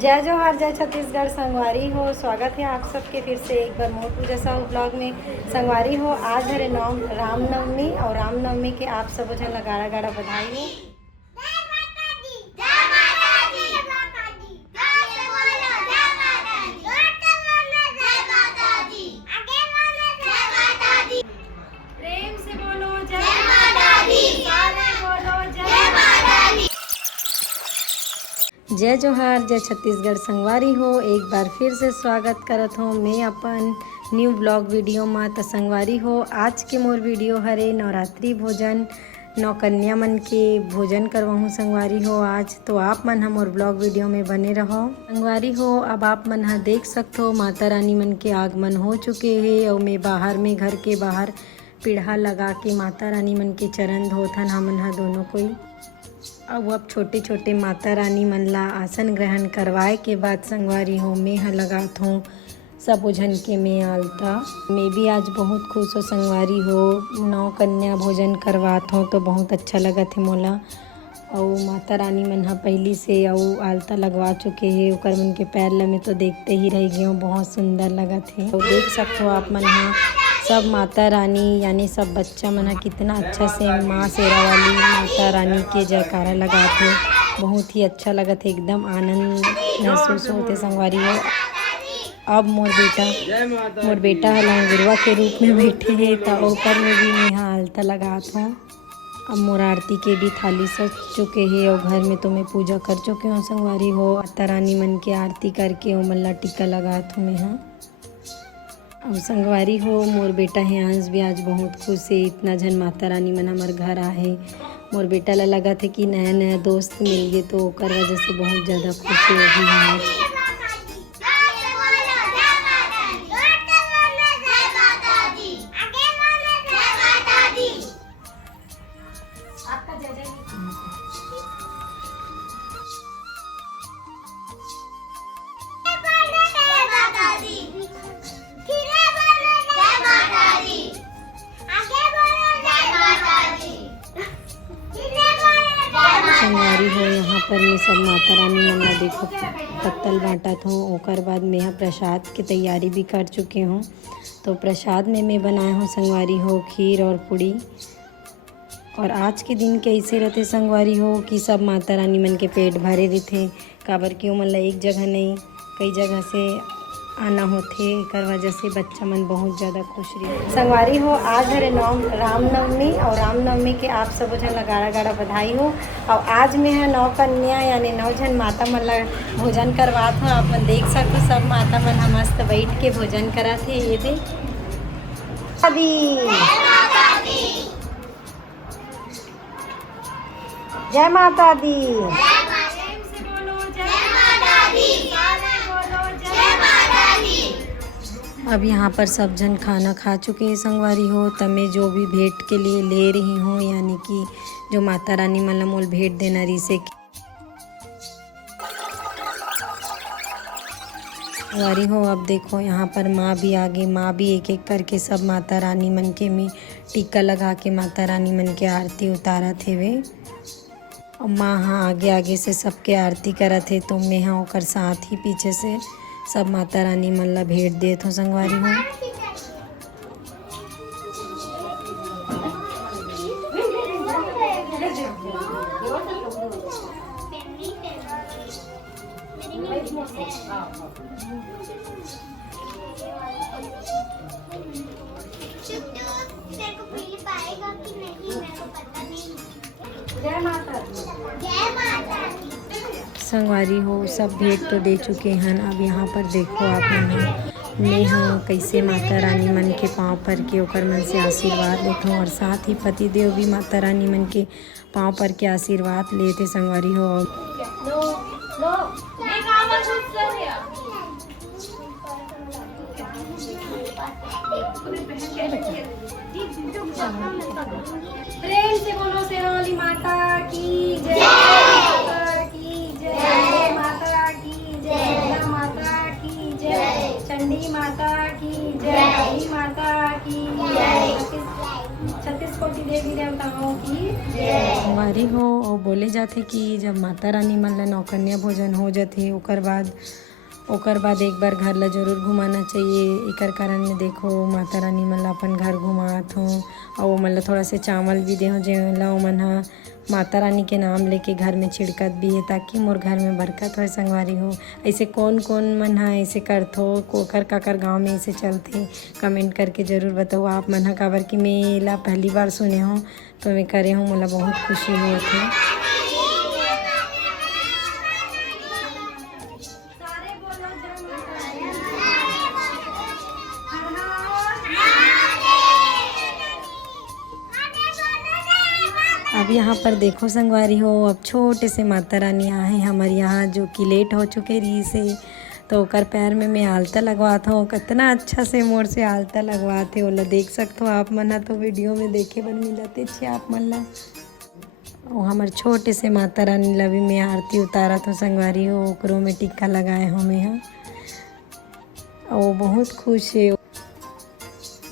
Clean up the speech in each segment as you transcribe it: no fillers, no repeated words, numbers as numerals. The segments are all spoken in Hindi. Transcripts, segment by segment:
जय जोहार जय छत्तीसगढ़ संगवारी हो। स्वागत है आप सबके फिर से एक बार मोर पूजा साहू ब्लॉग में। संगवारी हो, आज हरे रामनवमी और रामनवमी के आप सब जन लगाड़ा गाड़ा बधाई हो। प्रेम से बोलो जय माता दी, बोलो जय माता दी। जय जोहार जय छत्तीसगढ़ संगवारी हो। एक बार फिर से स्वागत करत हो मैं अपन न्यू ब्लॉग वीडियो में। तो संगवारी हो, आज के मोर वीडियो हरे नवरात्रि भोजन नौ कन्या मन के भोजन करवाऊँ संगवारी हो आज। तो आप मन हम और ब्लॉग वीडियो में बने रहो संगवारी हो। अब आप मन हा देख सकते हो माता रानी मन के आगमन हो चुके हैं और मैं बाहर में घर के बाहर पीढ़ा लगा के माता रानी मन के चरण धोथन हमन हा दोनों कोई। अब छोटे छोटे माता रानी मन ला आसन ग्रहण करवाए के बाद संगवारी हो मैं हा लगात हूँ सब ओझन के मैं आलता। मैं भी आज बहुत खुश हो संगवारी हो, 9 कन्या भोजन करवात हूँ तो बहुत अच्छा लगत है मोला। और माता रानी मन हा पहली से और आलता लगवा चुके हैं, ओकर मन के पैर ला में तो देखते ही रह गए, बहुत सुंदर लगत है। तो देख सकते हो आप मन हा सब माता रानी यानी सब बच्चा मन कितना अच्छा से माँ शेरा वाली माता रानी के जयकारा लगाते, बहुत ही अच्छा लगत है, एकदम आनंद महसूस होते संगवारी हो। अब मोर बेटा लंगुरवा के रूप में बैठे हैं तो ओकर में भी मैं आलता लगात हूँ। अब मोर आरती के भी थाली सज चुके हैं और घर में तो मैं पूजा कर चुके हूँ संगवारी हो। माता रानी मन के आरती करके ओ मल्ला टिक्का लगात हूँ मैं यहाँ। और संगवारी हो मोर बेटा हियांश भी आज बहुत खुश है, इतना जन माता रानी मन हमार घर आए। मोर बेटा ला लगा थे कि नया नया दोस्त मिल गए तो ओकर वजह से बहुत ज़्यादा खुशी होगी आज। संगवारी हो यहाँ पर मैं सब माता रानी मन ला देखो पत्तल बाँटा था। ओकर बाद मैं यहाँ प्रसाद की तैयारी भी कर चुके हूँ। तो प्रसाद में मैं बनाया हूँ संगवारी हो खीर और पूड़ी। और आज के दिन कैसे रहते संगवारी हो कि सब माता रानी मन के पेट भरे रहते, काबर क्यों मन ला एक जगह नहीं कई जगह से आना होते, कर वजह से बच्चा मन बहुत ज़्यादा खुश रही संगवारी हो। आज हरे रामनवमी और रामनवमी के आप सब जन लगाड़ा गाड़ा बधाई हो। और आज मैं है 9 कन्या यानी 9 जन माता मन ला भोजन करवात हूँ। आप मन देख सकते सब माता मन हम मस्त बैठ के भोजन करा थे। ये दे जय माता दी। अब यहाँ पर सब जन खाना खा चुके हैं संगवारी हो। तब मैं जो भी भेंट के लिए ले रही हूँ यानी कि जो माता रानी मन ला मोल भेंट देना रही से संगवारी हो। अब देखो यहाँ पर माँ भी आगे, माँ भी एक एक करके सब माता रानी मन के में टीका लगा के माता रानी मन के आरती उतारा थे वे। और माँ हाँ आगे आगे से सबके आरती करा थे तो मैं हाँ ओकर साथ ही पीछे से सब माता रानी मन ला भेंट देत हो संगवारी हो। जय माता संगवारी हो सब भेंट तो दे चुके हैं। अब यहाँ पर देखो आप मैं हाँ कैसे माता रानी मन के पाँव पर के ओकर मन से आशीर्वाद लेते हूँ और साथ ही पति देव भी माता रानी मन के पाँव पर के आशीर्वाद लेते संगवारी हो। प्रेम से बोलो शेरा वाली माता की जय, माता की जय, माता की जय, माता की जय, चंडी माता की जय, माता की जय, 36 कोटि संगवारी हो और बोले जाते कि जब माता रानी मन ला नौकन्या भोजन हो जाते ओकर बाद एक बार घर ला जरूर घुमाना चाहिए। एकर कारण में देखो माता रानी मन ला अपन घर घुमात हो और वो मन ला थोड़ा से चावल भी देहो जेला मन हा माता रानी के नाम लेके घर में छिड़कत भी है ताकि मोर घर में बरकत हो। संगवारी हो ऐसे कौन कौन मन हा ऐसे करथो कोकर काकर गांव में ऐसे चलते कमेंट करके ज़रूर बताओ आप मन हा काबर कि मैं ला पहली बार सुने हो तो मैं करे हूँ मोला बहुत खुशी होत है। अब यहाँ पर देखो संगवारी हो अब छोटे से माता रानी आए हमारे यहाँ जो कि लेट हो चुके रही से तो ओकर पैर में मैं आलता लगवात हूँ। कितना अच्छा से मोर से आलता लगवाते ओला देख सकते हो आप मन तो वीडियो में देखे बर मिलते छे आप मन ला। और हमारे छोटे से माता रानी ला भी मैं आरती उतारत हूँ संगवारी हो ओकरो में टिक्का लगाए हो मैं और बहुत खुश है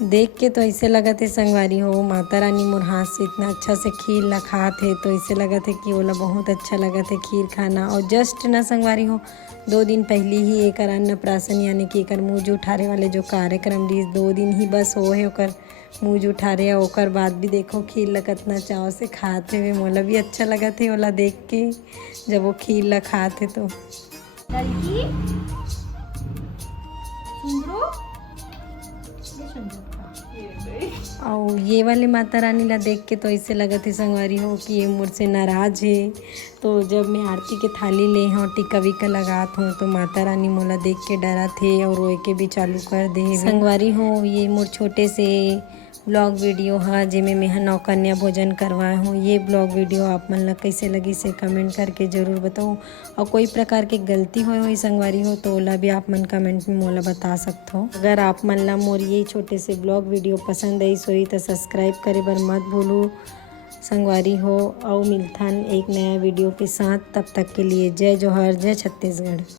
देख के। तो ऐसे लगा थे संगवारी हो माता रानी मोर हाथ से इतना अच्छा से खीर ला खा थे तो ऐसे लगा थे कि ओला बहुत अच्छा लगा थे खीर खाना। और जस्ट ना संगवारी हो 2 दिन पहले ही एक अन्नप्राशन यानी कि एक मुँह जुठारे वाले जो कार्यक्रम रही 2 दिन ही बस हो है ओकर मुँह जुठारे ओकर बाद भी देखो खीर ला कितना चाव से खाते हुए मोला भी अच्छा लगा थे ओला देख के जब वो खीर ला खाते तो। और ये वाले माता रानी ला देख के तो ऐसे लगा थे संगवारी हो कि ये मुझसे नाराज है। तो जब मैं आरती के थाली ले हूँ टिक्का विक्का लगात हूँ तो माता रानी मोला देख के डरा थे और रोए के भी चालू कर दे। संगवारी हो ये मोर छोटे से ब्लॉग वीडियो हाँ जिमें मैं नौकन्या भोजन करवाए हूँ। ये ब्लॉग वीडियो आप मन ला कैसे लगी से कमेंट करके ज़रूर बताओ और कोई प्रकार की गलती हुई संगवारी हो तो ओला भी आप मन कमेंट में मोला बता सकते हो। अगर आप मन ला मोर ये छोटे से ब्लॉग वीडियो पसंद आई सोई तो सब्सक्राइब करे बर मत भूलो संगवारी हो। और मिलथन एक नया वीडियो के साथ तब तक के लिए जय जोहर जय छत्तीसगढ़।